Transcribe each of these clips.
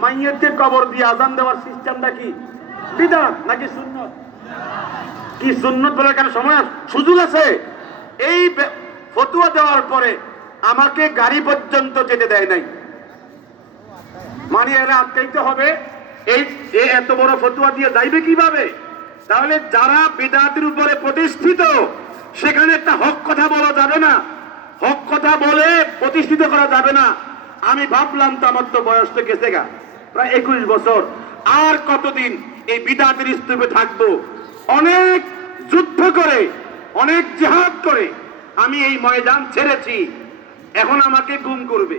মাইয়েরকে কবর দিয়ে আজান দেওয়ার সিস্টেমটা কি? বিদাত নাকি সুন্নত? কি সুন্নত বলার কেন সময় সুযোগ আছে। এই ফতুয়া দেওয়ার পরে আমাকে গাড়ি পর্যন্ত যেতে দেয় নাই। মানে এরা আটকাইতে হবে। এই এত বড় ফতুয়া দিয়ে যাইবে কীভাবে? তাহলে যারা বিদাতের উপরে প্রতিষ্ঠিত, সেখানে একটা হক কথা বলা যাবে না। হক কথা বলে প্রতিষ্ঠিত করা যাবে না। আমি ভাবলাম তো আমার তো বয়স তো গেছে গা প্রায় একুশ বছর। আর কতদিন এই বিদাতের স্তূপে থাকব? অনেক যুদ্ধ করে, অনেক জেহাদ করে আমি এই ময়দান ছেড়েছি। এখন আমাকে গুম করবে।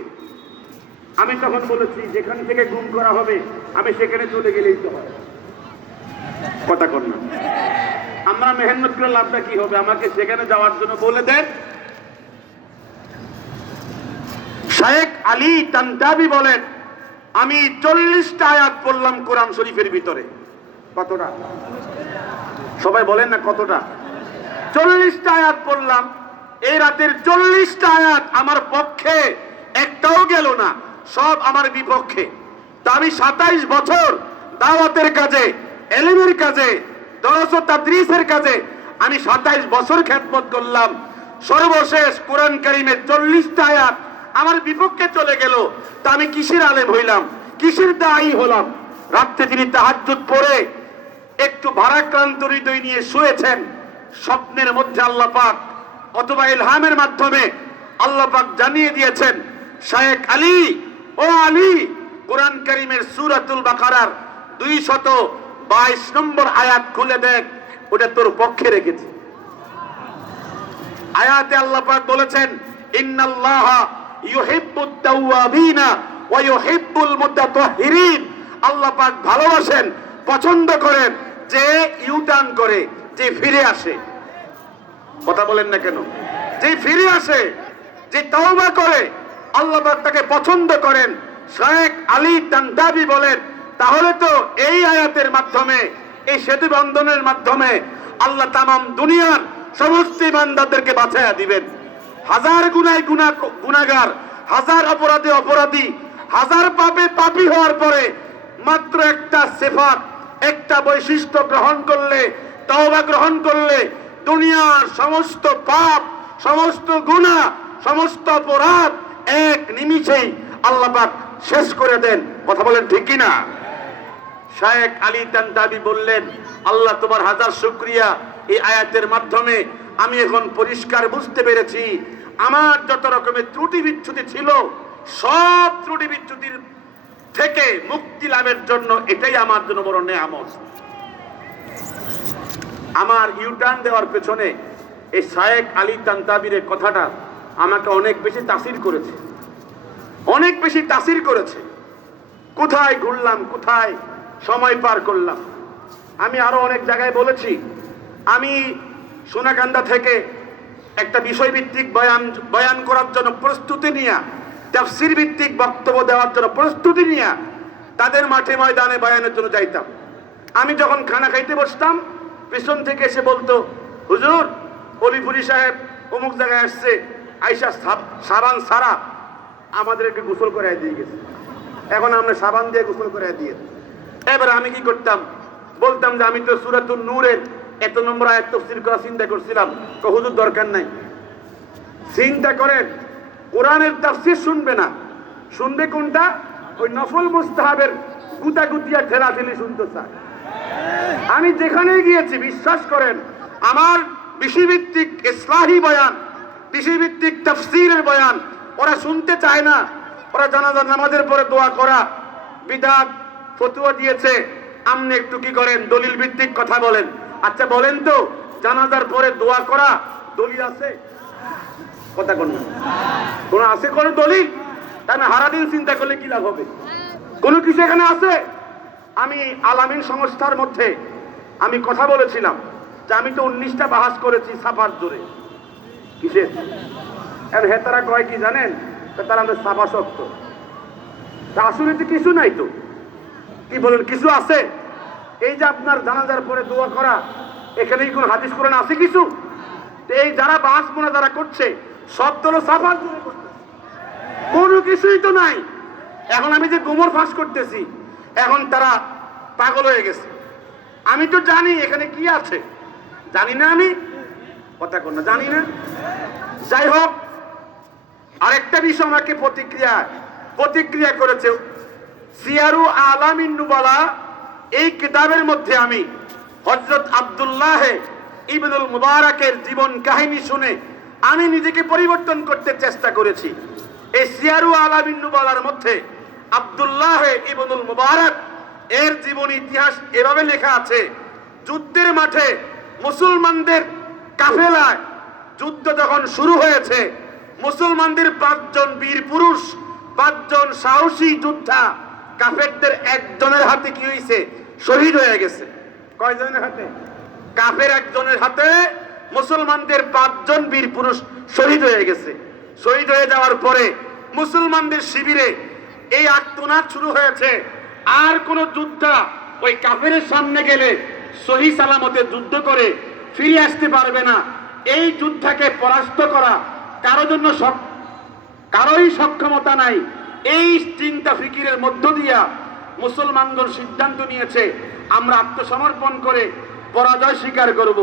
আমি তখন বলেছি, যেখান থেকে গুম করা হবে, আমি সেখানে চলে গেলেই তো কথা কর না। আমরা মেহনত করে লাভটা কি হবে? আমাকে সেখানে যাওয়ার জন্য বলে দেন। শেখ আলী তান্তাবি বলেন, আমি চল্লিশটা আয়াত পড়লাম কোরআন শরীফের ভিতরে। কতটা? সবাই বলেন না কতটা? চল্লিশটা আয়াত পড়লাম, এই রাতের চল্লিশটা আয়াত আমার পক্ষে, একটাও গেল না, সব আমার বিপক্ষে। তা আমি সাতাইশ বছর দাওয়াতের কাজে, এলিমের কাজে, দরস তাদ্রিসের কাজে, আমি সাতাইশ বছর খ্যাতমত করলাম। সর্বশেষ কোরআন কারিমের চল্লিশটা আয়াত আমার বিপক্ষে চলে গেল। তা আমি কিসের আলেম হইলাম? কিসের দায়ী হলাম? রাত্রে তিনি তাহাজ্জুদ পড়ে একটু ভারাক্রান্ত হৃদয় নিয়ে শুয়েছেন। স্বপ্নের মধ্যে আল্লাহ পাক, অথবা ইলহামের মাধ্যমে আল্লাহ পাক জানিয়ে দিয়েছেন শেখ আলী, ও আলী, কোরআন করিমের সুরাতুল বাকারার দুই শত বাইশ নম্বর আয়াত খুলে দেখ, ওটা তোর পক্ষে রেখেছি। আয়াতে আল্লাহ পাক বলেছেন, ইন্নাল্লাহ ইউহিব্বুত তাওয়াবিনা ওয়া ইউহিব্বুল মুতাতাহহিরিন আল্লাহ পাক ভালোবাসেন, পছন্দ করেন যে ইউটার্ন করে, যে ফিরে আসে। কথা বলেন না কেন? যে ফিরে আসে, যে তওবা করে, আল্লাহ পাক তাকে পছন্দ করেন। শেখ আলী তান্তাবি বলেন, তাহলে তো এই আয়াতের মাধ্যমে, এই সেতু বন্ধনের মাধ্যমে আল্লাহ তামাম দুনিয়ার সমস্ত ইমানদারদেরকে বাছাইয়া দিবেন। হাজার গুনায় গুনা গুনাগার হাজার অপরাধী অপরাধী, হাজার পাপে পাপী হওয়ার পরে মাত্র একটা সেফাত, একটা বৈশিষ্ট্য গ্রহণ করলে, তওবা গ্রহণ করলে দুনিয়ার সমস্ত পাপ, সমস্ত গুনাহ সমস্ত অপরাধ এক নিমিষেই আল্লাহ পাক শেষ করে দেন। কথা বলেন ঠিক কি না শায়েক আলী তান্তাবি বললেন, আল্লাহ তোমার হাজার শুক্রিয়া এই আয়াতের মাধ্যমে আমি এখন পরিষ্কার বুঝতে পেরেছি আমার যত রকমের ত্রুটি বিচ্ছুতি ছিল, সব ত্রুটি বিচ্ছুতির থেকে মুক্তি লাভের জন্য এটাই আমার জন্য বড় নেয়ামত। আমার ইউটার্ন দেওয়ার পেছনে এই শায়েক আলী তান্তাবিরের কথাটা আমাকে অনেক বেশি তাসির করেছে। অনেক বেশি তাসির করেছে। কোথায় ঘুরলাম, কোথায় সময় পার করলাম? আমি আরও অনেক জায়গায় বলেছি। আমি সোনাকান্দা থেকে একটা বিষয়ভিত্তিক বয়ান বয়ান করার জন্য প্রস্তুতি নিয়ে তাফসির ভিত্তিক বক্তব্য দেওয়ার জন্য প্রস্তুতি নিয়ে তাদের মাঠে ময়দানে বয়ানের জন্য যাইতাম। আমি যখন খানা খাইতে বসতাম, পেছন থেকে এসে বলতো, হুজুর, অলিপুরি সাহেব অমুক জায়গায় আসছে, আইসা সাব- সাবান সারা আমাদেরকে গোসল করে দিয়ে গেছে। এখন আমরা সাবান দিয়ে গোসল করে দিয়ে এবার আমি কি করতাম? বলতাম যে, আমি তো সুরাতুল নূরের এত নম্বর আয়াত তফসির করা চিন্তা করছিলাম হুজুর দরকার নাই। চিন্তা করেন, কোরআনের তাফসির শুনবে না। শুনবে কোনটা? ওই নফল মুস্তাহাবের গুতা গুতিয়া ঠেলা ঠেলি শুনতে চায়। আমি যেখানে গিয়েছি, বিশ্বাস করেন, আমার বিষয়ভিত্তিক ইসলাহি বয়ান বিষয়ভিত্তিক তফসিরের বয়ান, ওরা শুনতে চায় না। ওরা জানাজার নামাজের পরে দোয়া করা, বিদাত, ফতুয়া দিয়েছে। আপনি একটু কি করেন? দলিল ভিত্তিক কথা বলেন। আচ্ছা বলেন তো, জানাজার পরে দোয়া করা দলিল আছে? কথা কোন কোন আছে কোন দলিল? না হারাদিন চিন্তা করলে কি লাভ হবে? কোনো কিছু এখানে আছে? আমি আলামিন সংস্থার মধ্যে আমি কথা বলেছিলাম যে আমি তো উনিশটা বাহাস করেছি সাফার জোরে। কিসের? এখন হেতারা কয় কি জানেন? তারা আমাদের সাফা শক্ত আসলে তো কিছু নাই তো। কি বলেন, কিছু আছে? এই যে আপনার জানাজার পরে দোয়া করা এখানে কি কোনো হাদিস কোরআন আছে কিছু? এই যারা বাস মোনা যারা করছে, সব তো হলো সাফার কোনো কিছুই তো নাই। এখন আমি যে গোমর ফাঁস করতেছি, এখন তারা পাগল হয়ে গেছে। আমি তো জানি এখানে কি আছে। জানি না আমি। কথা কোন না, জানি না। যাই হোক, আরেকটা বিষয় আমাকে প্রতিক্রিয়া প্রতিক্রিয়া করেছে। সিয়ারু আলামিন নুবালা এই কিতাবের মধ্যে আমি হজরত আব্দুল্লাহ ইবনুল মুবারকের জীবন কাহিনী শুনে আমি নিজেকে পরিবর্তন করতে চেষ্টা করেছি। এই সিয়ারু আলামিন নুবালার মধ্যে আব্দুল্লাহ ইবনুল মুবারক এর জীবন ইতিহাস এভাবে লেখা আছে, যুদ্ধের মাঠে মুসলমানদের কাফেলায় যুদ্ধ যখন শুরু হয়েছে, মুসলমানদের পাঁচজন বীর পুরুষ, পাঁচজন সাহসী যোদ্ধা কাফেরদের একজনের হাতে কি হয়েছে শহীদ হয়ে গেছে। কয়জনের হাতে? কাফের একজনের হাতে মুসলমানদের পাঁচজন বীর পুরুষ শহীদ হয়ে গেছে। শহীদ হয়ে যাওয়ার পরে মুসলমানদের শিবিরে এই আত্মনাদ শুরু হয়েছে। আর কোন যোদ্ধা ওই কাফের সামনে গেলে সহি সালামতে যুদ্ধ করে ফিরে আসতে পারবে না। এই যুদ্ধকে পরাস্ত করা কারও জন্য কারোই সক্ষমতা নাই। এই চিন্তা ফিকিরের মধ্য দিয়া মুসলমানগণ সিদ্ধান্ত নিয়েছে, আমরা আত্মসমর্পণ করে পরাজয় স্বীকার করব।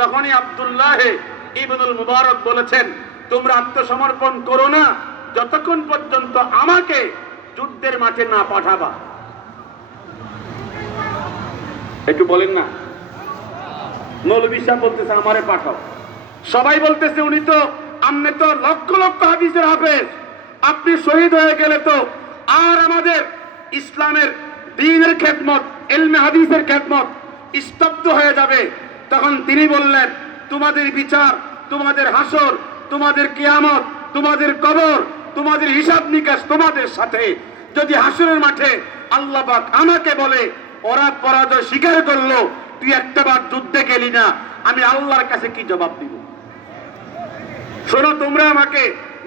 তখনই আব্দুল্লাহ ইবনুল মুবারক বলেছেন, তোমরা আত্মসমর্পণ করো না, যতক্ষণ পর্যন্ত আমাকে যুদ্ধের মাঠে না পাঠাবা। একটু বলেন না। মৌলবী সাহেব বলতেছে, আমারে পাঠাও। সবাই বলতেছে, উনি তো আপনি তো লক্ষ লক্ষ হাদিসের হাফেজ। আপনি শহীদ হয়ে গেলে তো আর আমাদের ইসলামের দিনের খেদমত, এলমে হাদিসের খেদমত স্তব্ধ হয়ে যাবে। তখন তিনি বললেন, তোমাদের বিচার, তোমাদের হাসর, তোমাদের কিয়ামত, তোমাদের কবর, তোমাদের হিসাব নিকাশ তোমাদের সাথে। যদি হাসরের মাঠে আল্লাহ আমাকে বলে, ওরা পরাজয় স্বীকার করল, তুই একটা বার যুদ্ধে গেলি না, আমি আল্লাহর কাছে কি জবাব দিব? শোনো, তোমরা আমাকে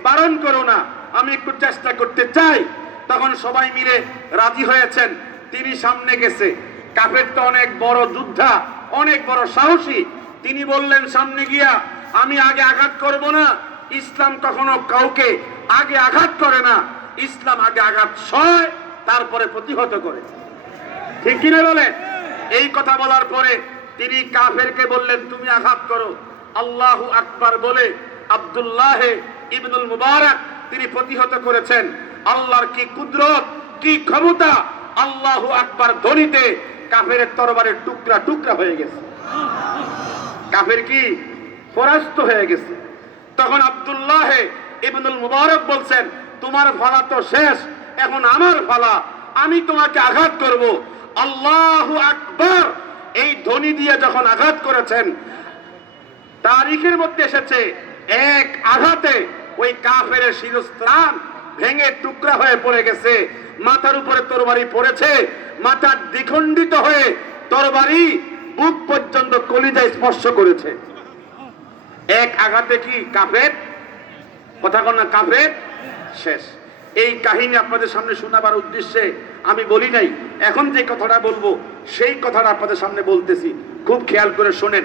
বারণ করো না। আমি একটু চেষ্টা করতে চাই। তখন সবাই মিলে রাজি হয়েছেন। তিনি সামনে গেছে। কাফের তো অনেক বড় যোদ্ধা, অনেক বড় সাহসী। তিনি বললেন, সামনে গিয়া আমি আগে আঘাত করব না। ইসলাম কখনো কাউকে আগে আঘাত করে না। ইসলাম আগে আঘাত সয় তারপরে প্রতিহত করে। ঠিক কিনা বলে? এই কথা বলার পরে তিনি কাফেরকে বললেন, তুমি আঘাত করো। আল্লাহু আকবার বলে, আব্দুল্লাহ ইবনুল মুবারক তিনি প্রতিহত করেছেন। আল্লাহর কি কুদরত, কি ক্ষমতা, আল্লাহ আকবার ধ্বনিতে কাফের তরবারের টুকরা টুকরা হয়ে গেছে। কাফের কি পরাস্ত হয়ে গেছে। তখন আব্দুল্লাহ ইবনুল মুবারক বলছেন, তোমার ফালা তো শেষ, এখন আমার ফালা, আমি তোমাকে আঘাত করব। আল্লাহু আকবার এই ধ্বনি দিয়ে যখন আঘাত করেছেন, তারিখের মধ্যে এসেছে এক আঘাতে ওই কাফের শিরস্ত্রাণ ভেঙে টুকরা হয়ে পড়ে গেছে। মাথার উপরে তরবারি পড়েছে। মাথা দ্বিখণ্ডিত হয়ে তরবারি বুক পর্যন্ত কলিজায় স্পর্শ করেছে। এক আঘাতে কি কাফের? কথা না, কাফের? শেষ। এই কাহিনী আপনাদের সামনে শোনাবার উদ্দেশ্যে আমি বলি নাই। এখন যে কথাটা বলব, সেই কথাটা আপনাদের সামনে বলতেছি। খুব খেয়াল করে শোনেন।